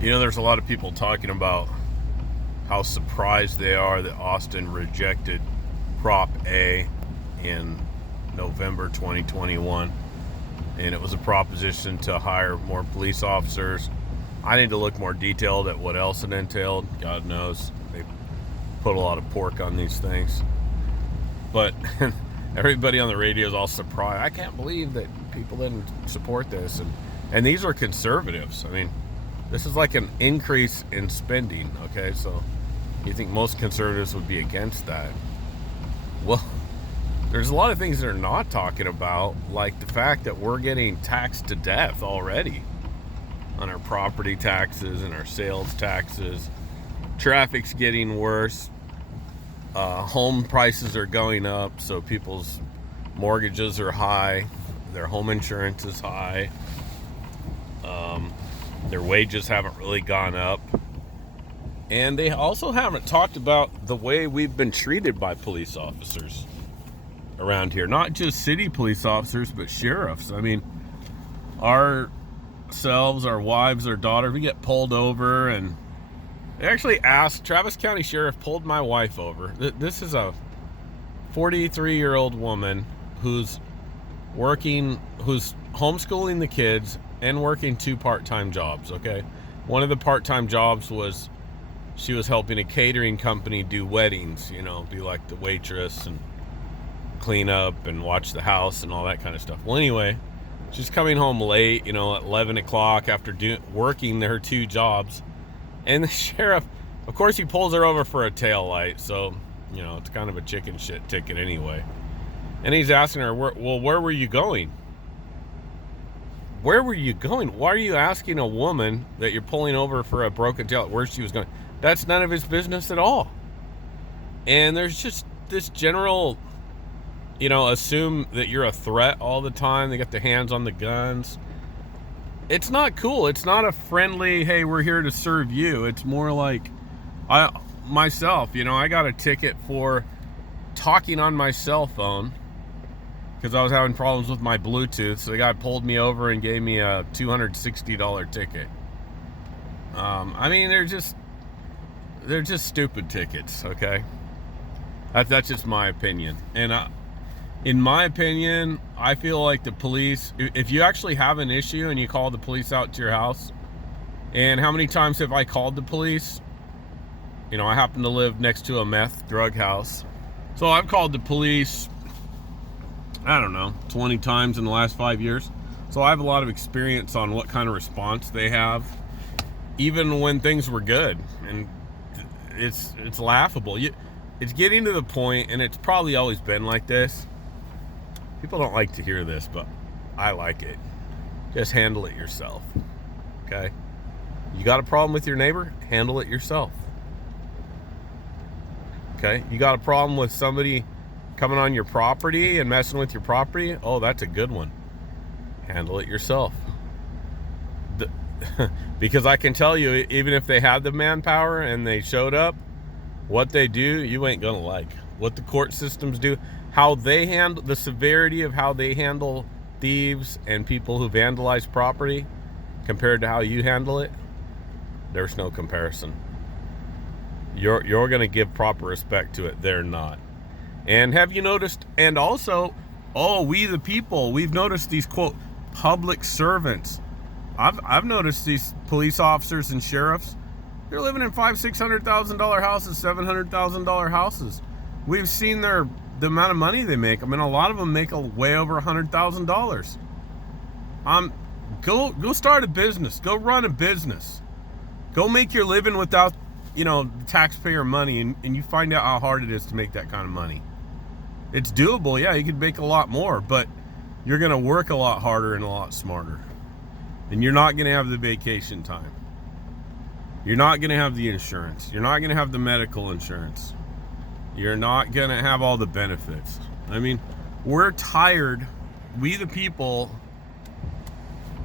You know, there's a lot of people talking about how surprised they are that Austin rejected Prop A in November 2021. And it was a proposition to hire more police officers. I need to look more detailed at what else it entailed. God knows. They put a lot of pork on these things. But everybody on the radio is all surprised. I can't believe that people didn't support this. And these are conservatives. I mean, this is like an increase in spending, okay? So you think most conservatives would be against that? Well, there's a lot of things they're not talking about, like the fact that we're getting taxed to death already on our property taxes and our sales taxes. Traffic's getting worse. Home prices are going up, so people's mortgages are high. Their home insurance is high. Their wages haven't really gone up. And they also haven't talked about the way we've been treated by police officers around here. Not just city police officers, but sheriffs. I mean, ourselves, our wives, our daughters, we get pulled over, and they actually asked, Travis County Sheriff pulled my wife over. This is a 43-year-old woman who's homeschooling the kids and working 2 part-time jobs, okay? One of the part-time jobs was she was helping a catering company do weddings, you know, be like the waitress and clean up and watch the house and all that kind of stuff. Well, anyway, she's coming home late, you know, at 11 o'clock after working her 2 jobs. And the sheriff, of course, he pulls her over for a tail light. So, you know, it's kind of a chicken shit ticket anyway. And he's asking her, where were you going? Where were you going? Why are you asking a woman that you're pulling over for a broken tail where she was going? That's none of his business at all. And there's just this general, you know, assume that you're a threat all the time. They got their hands on the guns. It's not cool. It's not a friendly, hey, we're here to serve you. It's more like, myself, you know, I got a ticket for talking on my cell phone because I was having problems with my Bluetooth. So the guy pulled me over and gave me a $260 ticket. I mean, they're just stupid tickets, okay? That's just my opinion. And in my opinion, I feel like the police, if you actually have an issue and you call the police out to your house, and how many times have I called the police? You know, I happen to live next to a meth drug house. So I've called the police, I don't know, 20 times in the last 5 years. So I have a lot of experience on what kind of response they have, even when things were good. And it's laughable. It's getting to the point, and it's probably always been like this. People don't like to hear this, but I like it. Just handle it yourself, okay? You got a problem with your neighbor? Handle it yourself, okay? You got a problem with somebody coming on your property and messing with your property? Oh, that's a good one. Handle it yourself. Because I can tell you, even if they had the manpower and they showed up, what they do, you ain't gonna like. What the court systems do, how they handle the severity of how they handle thieves and people who vandalize property compared to how you handle it, there's no comparison. You're gonna give proper respect to it. They're not. And have you noticed, and also, we the people, we've noticed these, quote, public servants. I've noticed these police officers and sheriffs, they're living in $500,000-$600,000 houses, $700,000 houses. We've seen the amount of money they make. I mean, a lot of them make way over $100,000. Go start a business. Go run a business. Go make your living without, you know, taxpayer money, and you find out how hard it is to make that kind of money. It's doable, yeah, you could make a lot more, but you're gonna work a lot harder and a lot smarter. And you're not gonna have the vacation time. You're not gonna have the insurance. You're not gonna have the medical insurance. You're not gonna have all the benefits. I mean, we're tired. We the people,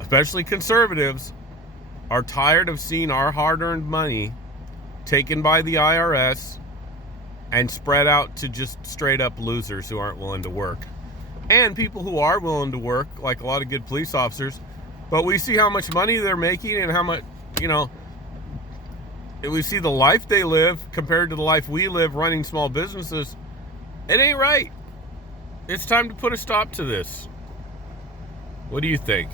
especially conservatives, are tired of seeing our hard-earned money taken by the IRS and spread out to just straight up losers who aren't willing to work. And people who are willing to work, like a lot of good police officers, but we see how much money they're making and how much, you know, we see the life they live compared to the life we live running small businesses. It ain't right. It's time to put a stop to this. What do you think?